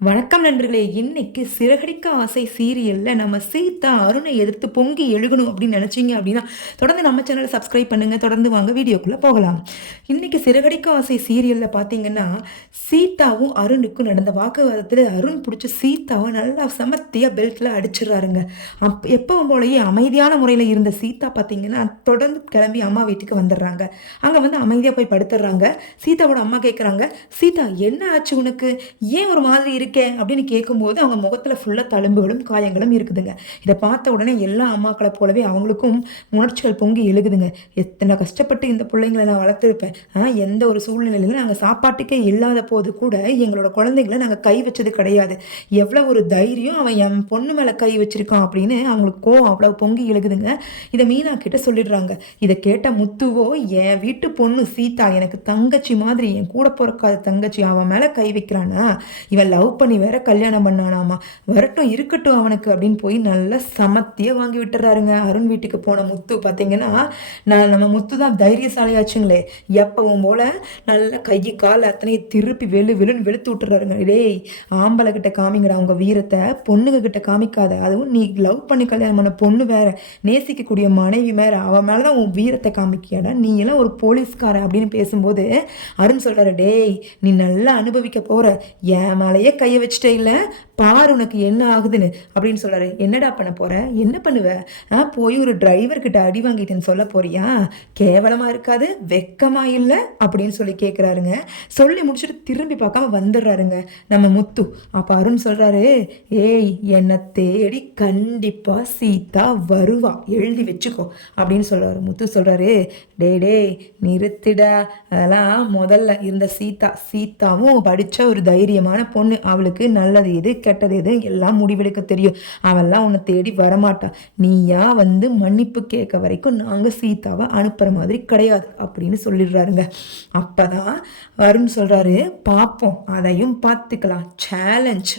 வணக்கம் நண்பர்களே. இன்னைக்கு சிறகடிக்க ஆசை சீரியல்ல நம்ம சீதா அருணை எதிர்த்து பொங்கி எழுகணும் அப்படின்னு நினைச்சீங்க அப்படின்னா தொடர்ந்து நம்ம சேனலை சப்ஸ்கிரைப் பண்ணுங்க. தொடர்ந்து வாங்க வீடியோக்குள்ள போகலாம். இன்னைக்கு சிறகடிக்க ஆசை சீரியல்ல பாத்தீங்கன்னா சீதாவும் அருணுக்கும் நடந்த வாக்குவாதத்துல அருண் பிடிச்ச சீதாவை நல்லா சமத்தியா பெல்ட்ல அடிச்சிடறாருங்க. எப்பவும் போலயே அமைதியான முறையில இருந்த சீதா பாத்தீங்கன்னா தொடர்ந்து கிளம்பி அம்மா வீட்டுக்கு வந்துடுறாங்க. அங்க வந்து அமைதியா போய் படுத்துடுறாங்க. சீதாவோட அம்மா கேட்குறாங்க, சீதா என்ன ஆச்சு உனக்கு, ஏன் ஒரு மாதிரி இருக்கேன் அப்படின்னு கேட்கும்போது அவங்க முகத்துல ஃபுல்லா தழும்புகளும் காயங்களும் இருக்குதுங்க. இதை பார்த்த உடனே எல்லா அம்மாக்களை போலவே அவங்களுக்கும் உணர்ச்சிகள் பொங்கி எழுகுதுங்க. எத்தனை கஷ்டப்பட்டு இந்த பிள்ளைங்களை நான் வளர்த்துருப்பேன். எந்த ஒரு சூழ்நிலையில நாங்கள் சாப்பாட்டுக்கே இல்லாத போது கூட எங்களோட குழந்தைங்களை நாங்கள் கை வச்சது கிடையாது. எவ்வளோ ஒரு தைரியம் அவன் என் பொண்ணு மேலே கை வச்சிருக்கான் அப்படின்னு அவங்களுக்கு கோவம் அவ்வளோ பொங்கி எழுகுதுங்க. இதை மீனா கிட்ட சொல்லிடுறாங்க. இதை கேட்ட முத்துவோ, என் வீட்டு பொண்ணு சீதா எனக்கு தங்கச்சி மாதிரி, என் கூட பிறக்காத தங்கச்சி, அவன் மேலே கை வைக்கிறானா, இவன் லவ் பண்ணி வேற கல்யாணம் பண்ணானாமா, வரட்டும் இருக்கட்டும் அவனுக்கு அப்படின்னு போய் நல்லா சமத்திய வாங்கி விட்டுறாருங்க. அருண் வீட்டுக்கு போன முத்து பார்த்தீங்கன்னா, நம்ம முத்து தான் தைரியசாலியாச்சுங்களே. எப்பவும் போல நல்லா கை கால் அத்தனையும் திருப்பி வெளுன்னு வெளுத்து விட்டுறாருங்க. டேய், ஆம்பளை கிட்ட காமிங்கடா உங்க வீரத்தை, பொண்ணுங்க கிட்ட காமிக்காத. அதுவும் நீ லவ் பண்ணி கல்யாணம் பண்ண பொண்ணு வேற, நேசிக்கக்கூடிய மனைவி வேற, அவன் மேலதான் உன் வீரத்தை காமிக்கியாடா, நீ எல்லாம் ஒரு போலீஸ்கார அப்படின்னு பேசும்போது அருண் சொல்றாரு, டேய் நீ நல்லா அனுபவிக்க போற, என் மேலேயே கையை வச்சுட்டே இல்லை, பாரு உனக்கு என்ன ஆகுதுன்னு அப்படின்னு சொல்றாரு. என்னடா பண்ண போற, என்ன பண்ணுவ, போய் ஒரு டிரைவர் கிட்ட அடி வாங்கிட்டேன்னு சொல்ல போறியா, கேவலமா இருக்காது, வெக்கமா இல்லை அப்படின்னு சொல்லி கேட்குறாருங்க. சொல்லி முடிச்சுட்டு திரும்பி பார்க்காம வந்துடுறாருங்க நம்ம முத்து. அப்ப அருண் சொல்றாரு, ஏய் என்னை தேடி கண்டிப்பா சீதா வருவா, எழுதி வச்சுக்கோ அப்படின்னு சொல்றாரு. முத்து சொல்றாரு, டே நிறுத்திடா, அதெல்லாம் முதல்ல இருந்த சீதாவும் படிச்ச ஒரு தைரியமான பொண்ணு, அவளுக்கு நல்லது எது கெட்டது எது எல்லாம் முடிவெடுக்க தெரியும், அவெல்லாம் உன்னை தேடி வரமாட்டா, நீயா வந்து மன்னிப்பு கேட்க வரைக்கும் நாங்க சீதாவை அனுப்புற மாதிரி கிடையாது அப்படின்னு சொல்லிடுறாருங்க. அப்பதான் அருண் சொல்றாரு, பாப்போம் அதையும் பார்த்துக்கலாம், சேலஞ்ச்